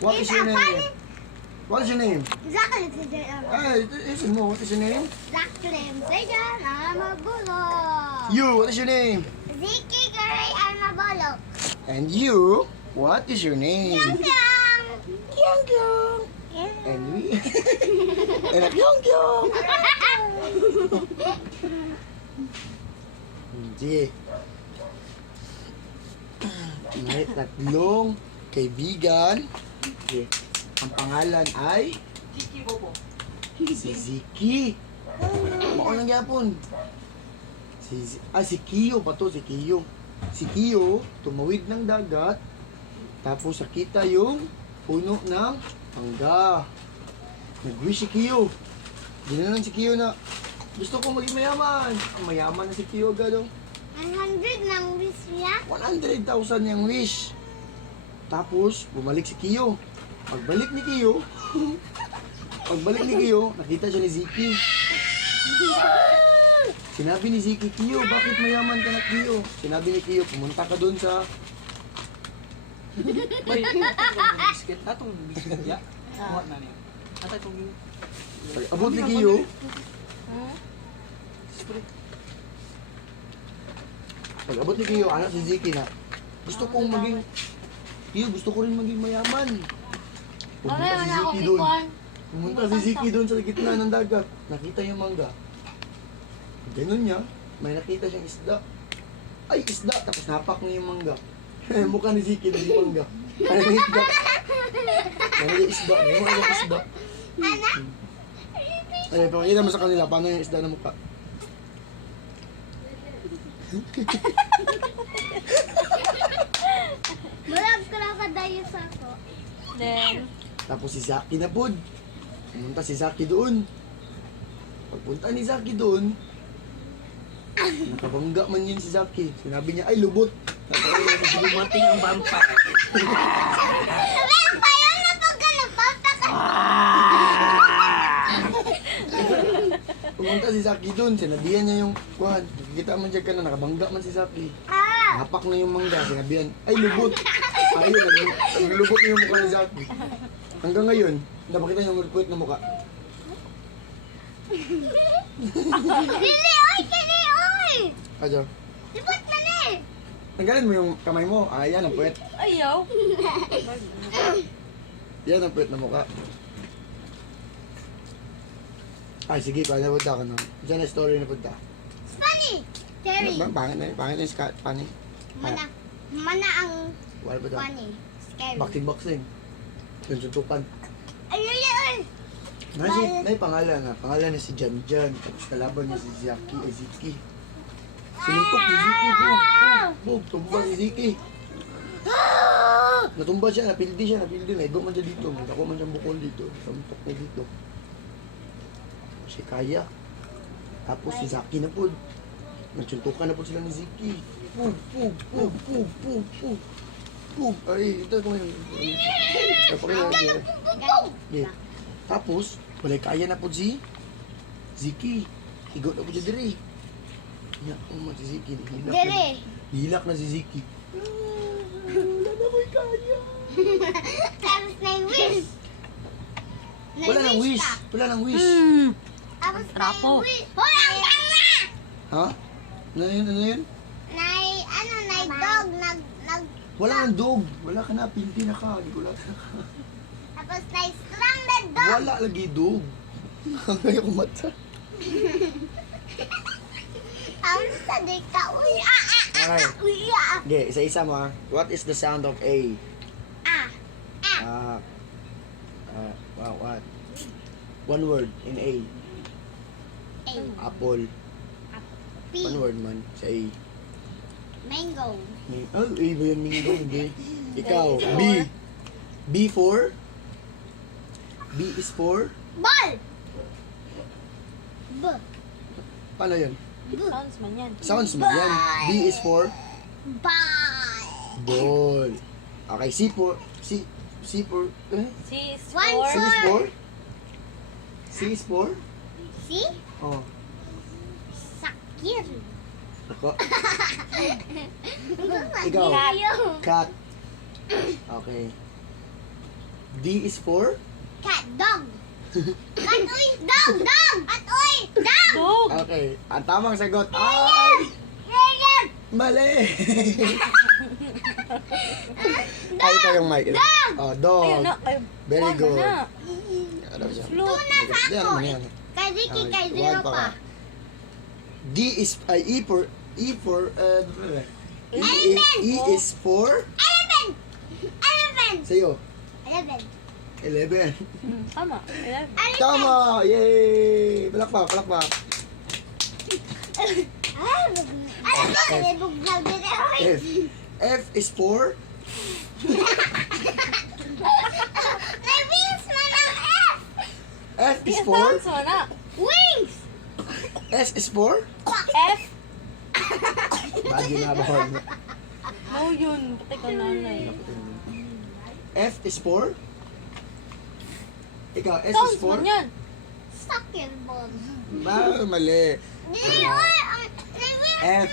What is your name? What is your name? Jacqueline Sajan. Hey, listen mo. What is your name? Jacqueline Sajan. I'm a bullock. You, what is your name? Ziki Gary. I'm a bullock. And you, what is your name? Kyung. Kyung Kyung. And we... and a Kyung Kyung. Sige. May tatlong kaibigan. Sige. Ang pangalan ay... Kiki Bobo. Si Ziki. Mao lang yapon. Si Kiyo pa to, si Kiyo. Si Kiyo, tumawid ng dagat. Tapos nakita yung puno ng mangga. Nag-wish si Kiyo. Ginanon si Kiyo na, gusto ko maging mayaman. Ang mayaman na si Kiyo agad. 100 ng wish niya. 100,000 yung wish. Tapos, bumalik si Kiyo. Pagbalik ni Kiyo, nakita siya ni Ziki. Sinabi ni Ziki, Kiyo, bakit mayaman ka na, Kiyo? Sinabi ni Kiyo, pumunta ka doon sa... Wait, biscuit. Atong biscuit ya. What na niya? Ata itong yung... Abot ni Kiyo, pag abot ni Kiyo, anak si Ziki na, gusto kong maging... Kiyo, gusto ko rin maging mayaman. Pumunta si Ziki doon. Pumunta si Ziki doon sa gitna ng dagat. Nakita yung mangga. Ganun niya, may nakita siyang isda. Ay, isda! Tapos napak niya yung mangga. Mukha ni Ziki na yung mangga. Ay, yung isda. Ay, yung isda. Ay, yung isda. Ay, pakita mo sa kanila, paano yung isda na mukha. Malag ka lang kadayo sa ako. Then, Tapos si Zaki na pod. Pumunta si Zaki doon. Pagpunta ni Zaki doon, nakabangga man yun si Zaki. Sinabi niya, ay lubot. Dumating ang vampire. Sabihin pa yun na pagkalapata ka. Pumunta si Zaki doon, sinabihan niya yung kuhan. Nakikita man dyan ka na, nakabangga man si Zaki. Hapak na yung mangga, sinabihan, ay lubot. Ayun, naglubot na yung mukha ni Zaki. Hanggang ngayon, napakita yung puwet na mukha. Dili, oy! Kini, oy! Adyo, Lipot na ni! tanggalin mo yung kamay mo. Ah, yan ang puwet. ayaw. Yan ang puwet na mukha. Ay, sige, paano na punta ka na? Diyan na story na punta. Funny! Terry! Pangit na yung funny. Mana ang Wala ba ito? funny. Scary. Boxing. Yung suntukan. Ay, ay, ay! May pangalan na. Pangalan na si Janjan. Tapos kalaban niya si Ziki. Sinuntok si Ziki. Bob, tumba si Ziki. Natumba siya, napildi siya. Naigo man siya dito. May dako man siyang bukol dito. Suntok niya dito. Si Kaya. Tapos si Zaki na po. Nagsuntukan na po sila ni Ziki. Pug. Ay, ito ko yung... Ay, pakilala. Yeah. Tapos, walay kaya na po si Ziki. Higo na po siya diri. Ya, man si Ziki. Dere! Hilak na si Ziki. Wala na ko'y kaya. Tapos na yung wish! Wala nang wish. ka. Wala nang wish. Tapos na Trapo. yung wish! Hoy, ang tanga! Ha? Ano yun? Nay dog, Wala nang dog. Wala ka na. Pinti na ka. Hindi ko lang ka. tapos na strong na dog! Wala lagi dog. Kaya ko mata. Ang sadik ka, uy, Okay. uy, Okay, isa-isa mo ha. What is the sound of A? What? One word in A. Apple. P, One word man sa A. mango, A ba yun, Mingo? Hindi. Ikaw, B. B for? B is for? ball, b, Paano yun? Sounds man yan. Sounds man yan. B is for? ball, Ball. Okay, C for? C for? C is One, for... C is for? C is for? see, Oh. sakir, Ako. Ikaw. Ayaw. Cat. Okay. D is for? Cat, dog. Cat, uy, dog, dog. Cat, uy, dog. Dog. Okay. Ang tamang sagot ay... Lion. Mali! Ay, ito yung mic. Oh, dog. Ayun na. Ay, Very paano good. na? Ano siya? Flute. Di, ano man yan? Kay Ricky, kay One zero pa pa. ka. D is, ay, E for, E is for, 11. 11. sa'yo, 11. 11. Tama. 11. Tama! Yay! Palakpak, palakpak. F. F is for, F is for, Sounds mo na. Wings! S is for, F. bagay nga ba? No yun. Pati ka nanay. F is for, ikaw, S is Sounds for, man yan. Soccer ball. mali. F,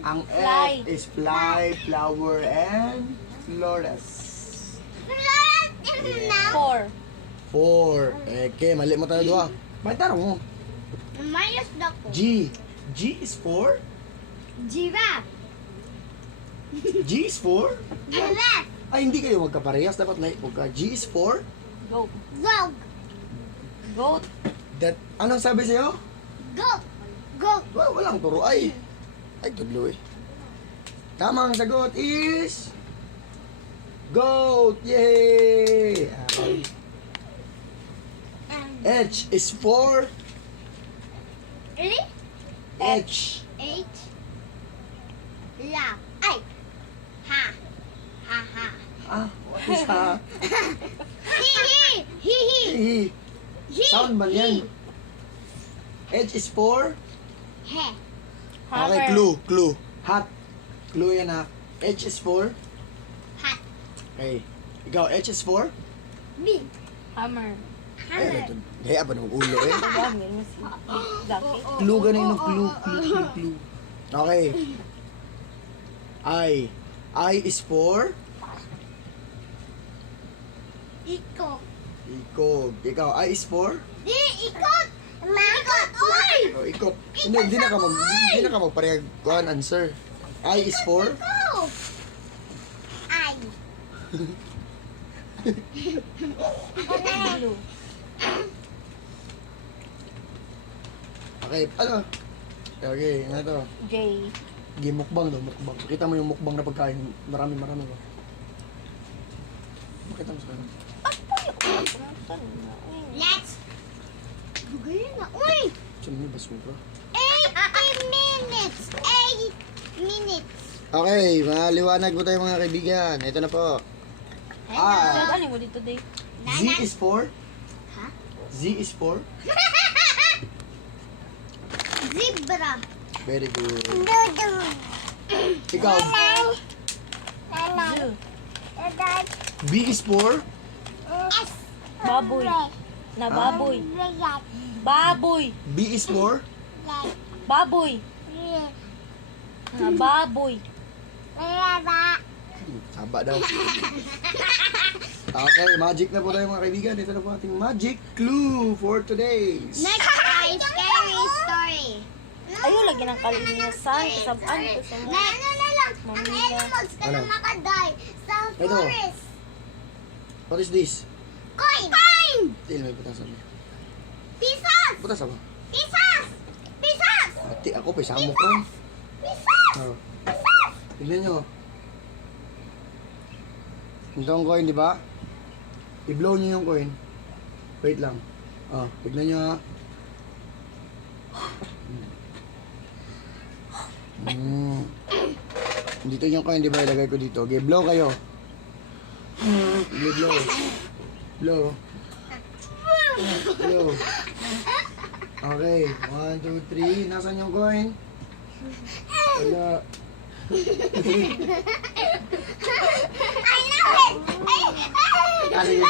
ang F Fly. is fly, flower, and flores. 4. 4. Okay, mali mo tayo doon. May tarong mo. Minus dako. G. G is for? Giraffe. G is for? Giraffe. Ay, hindi kayo magkaparehas. Dapat may ka. G is for? Goat. Dog. Goat. That, anong sabi sa'yo? Goat. Goat. Walang turo. Ay, tudlo eh. Tamang sagot is... Goat! Yay! Okay. H is for? Really? H. H. La. Ay. Ha. Ha ha. Ah, what is ha? He. He. He. He. Sound ba yan? H is for? He. Okay, clue. Hat. Clue yan ha. H is for? Hat. Okay. Ikaw, H is for? B. Hammer. Ay, ito. Gaya ba ng ulo eh? Dami mo si Zaki. Clue ganun yung clue. Okay. I. I is for? Ikot. Ikog. Ikaw, I is for? Di, ikot. Ikot. Uy. Oh, ikot. Hindi na ka magparehag kuhan answer. I is for? Go. Ay. Blue. Okay, ano? Okay, ano to? J. Game mukbang daw, mukbang. Kita mo yung mukbang na pagkain. Marami ba? Makita mo sa kanan. Let's. Bugay na. Uy. Saan mo yung basura? 8 minutes. 8 minutes. Okay, maliwanag po tayo mga kaibigan. Ito na po. So, Ah, ano mo dito, Dave? Z is for? Ha? Z is for? Zebra. Very good. Dodo. Ikaw, Zoo. B is for? S. Baboy. Na baboy. Baboy. B is for? Baboy. Na baboy. Saba daw. Okay, magic na po tayo mga kaibigan. Ito na po ating magic clue for today's. Next ay scary story. Ayun, lagi ng kalinisan. Kasabaan ko sa mga. Ano na lang, ang animals ka Ano? na makaday sa Ito. forest. What is this? Coin! Coin! Til, may putasan mo. Pisas! Putas ako. Pisas! Pisas! Ati, ako pa isang mukha. Pisas! Oh. Pisas! Tignan nyo. Ito ang coin, di ba? I-blow nyo yung coin. Wait lang. Oh, tignan nyo ha. Dito yung coin, di ba? Ilagay ko dito. Okay, blow kayo. Blow. Blow. Blow. Okay, 1, 2, 3. Nasaan yung coin? Wala. I know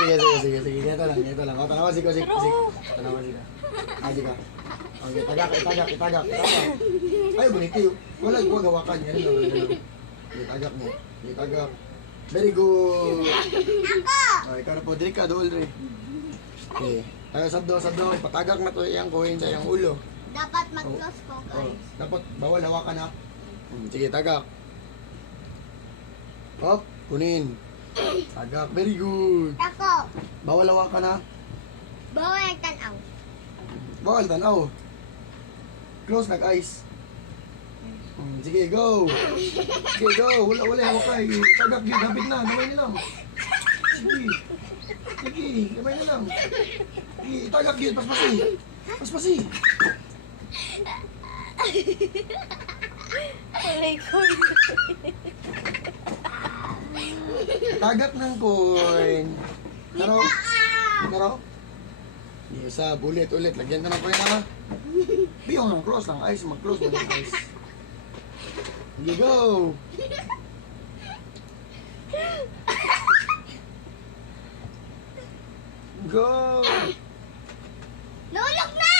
it! Ah, sige. Ganito lang. O, tanawa si ko. Tanawa si ka. Ah, sige ka. Okay, itagak. Ay, bonito yun. Wala, huwag hawakan. Yan lang. Itagak mo. Itagak. Very good. Ako! Oh, ikaw na po. Dili ka, dool re. Okay. Tayo sabdo. Ipatagak na to iyang coin sa iyang ulo. Dapat mag-close ko, Oh, guys. dapat bawal hawakan na. Sige, tagak. Hop, kunin. Tagak, very good. Tako. Bawal hawakan na. Bawal ang tanaw. Bawal tanaw. Close nag-ice. Sige, go. Sige, go. Wala hawakay. Tagak, yun. Hapit na. Gamay na lang. Sige. Gamay na lang. Sige, tagak yun. Paspasi. Walay ko. Tagak ng coin. Naro? Isa, ulit. Lagyan ka ng coin na. Biyong ng close ng ice. Mag-close mo ng ice. Sige, go. Go. Lulog na!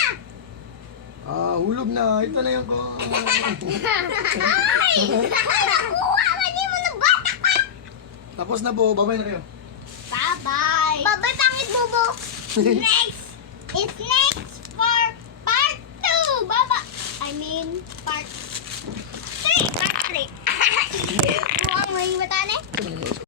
Hulog na. Ito na yung coin. Ay! Nakuha! Mali mo ng bata ka! Tapos na po. Babay na kayo. Bye-bye! Bye-bye, pangit bubo! Next! It's next for part 2! Baba! I mean, part 3! Part 3! Mukhang may mata